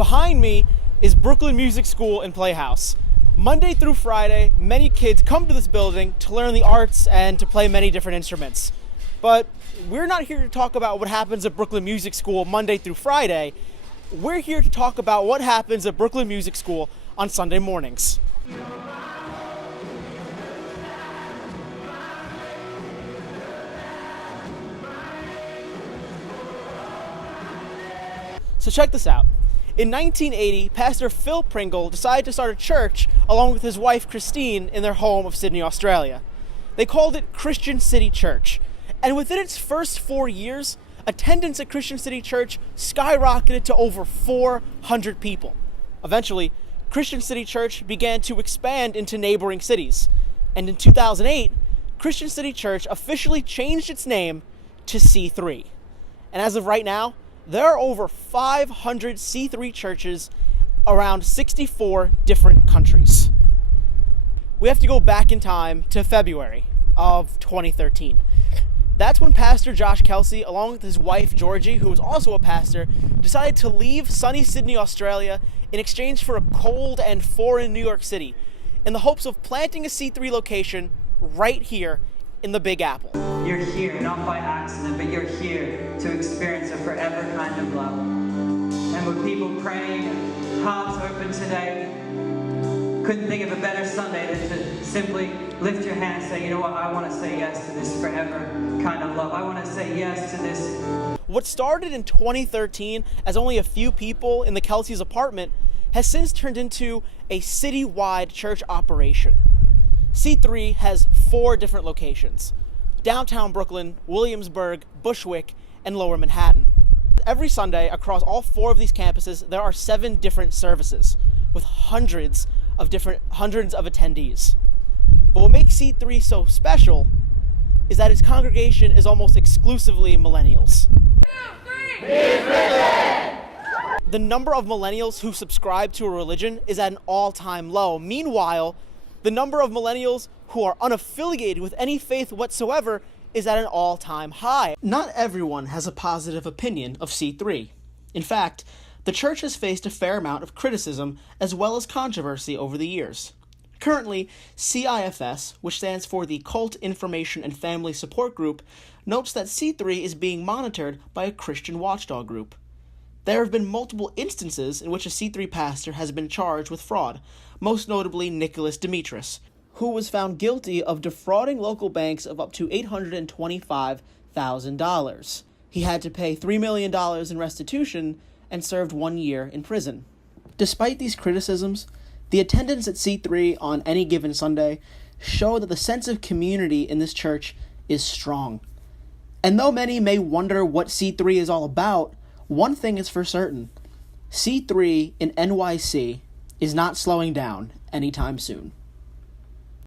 Behind me is Brooklyn Music School and Playhouse. Monday through Friday, many kids come to this building to learn the arts and to play many different instruments. But we're not here to talk about what happens at Brooklyn Music School Monday through Friday. We're here to talk about what happens at Brooklyn Music School on Sunday mornings. So check this out. In 1980, Pastor Phil Pringle decided to start a church along with his wife Christine in their home of Sydney, Australia. They called it Christian City Church. And within its first 4 years, attendance at Christian City Church skyrocketed to over 400 people. Eventually, Christian City Church began to expand into neighboring cities. And in 2008, Christian City Church officially changed its name to C3. And as of right now, there are over 500 C3 churches around 64 different countries. We have to go back in time to February of 2013. That's when Pastor Josh Kelsey, along with his wife Georgie, who was also a pastor, decided to leave sunny Sydney, Australia, in exchange for a cold and foreign New York City, in the hopes of planting a C3 location right here in the Big Apple. You're here, not by accident, but you're here to experience a forever kind of love. And with people praying, hearts open today, couldn't think of a better Sunday than to simply lift your hand and say, you know what, I want to say yes to this forever kind of love. I want to say yes to this. What started in 2013 as only a few people in the Kelsey's apartment has since turned into a citywide church operation. C3 has 4 different locations: downtown Brooklyn, Williamsburg, Bushwick, and Lower Manhattan. Every Sunday across all 4 of these campuses, there are 7 different services with hundreds of attendees. But what makes C3 so special is that its congregation is almost exclusively millennials. The number of millennials who subscribe to a religion is at an all-time low. Meanwhile, the number of millennials who are unaffiliated with any faith whatsoever is at an all-time high. Not everyone has a positive opinion of C3. In fact, the church has faced a fair amount of criticism as well as controversy over the years. Currently, CIFS, which stands for the Cult Information and Family Support Group, notes that C3 is being monitored by a Christian watchdog group. There have been multiple instances in which a C3 pastor has been charged with fraud, most notably Nicholas Demetris, who was found guilty of defrauding local banks of up to $825,000. He had to pay $3 million in restitution and served 1 year in prison. Despite these criticisms, the attendance at C3 on any given Sunday show that the sense of community in this church is strong. And though many may wonder what C3 is all about, one thing is for certain: C3 in NYC is not slowing down anytime soon.